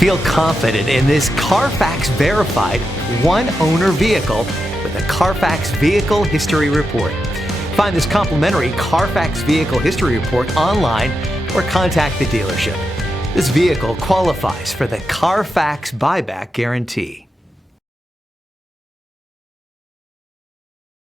Feel confident in this Carfax verified one-owner vehicle with a Carfax Vehicle History Report. Find this complimentary Carfax Vehicle History Report online or contact the dealership. This vehicle qualifies for the Carfax buyback guarantee.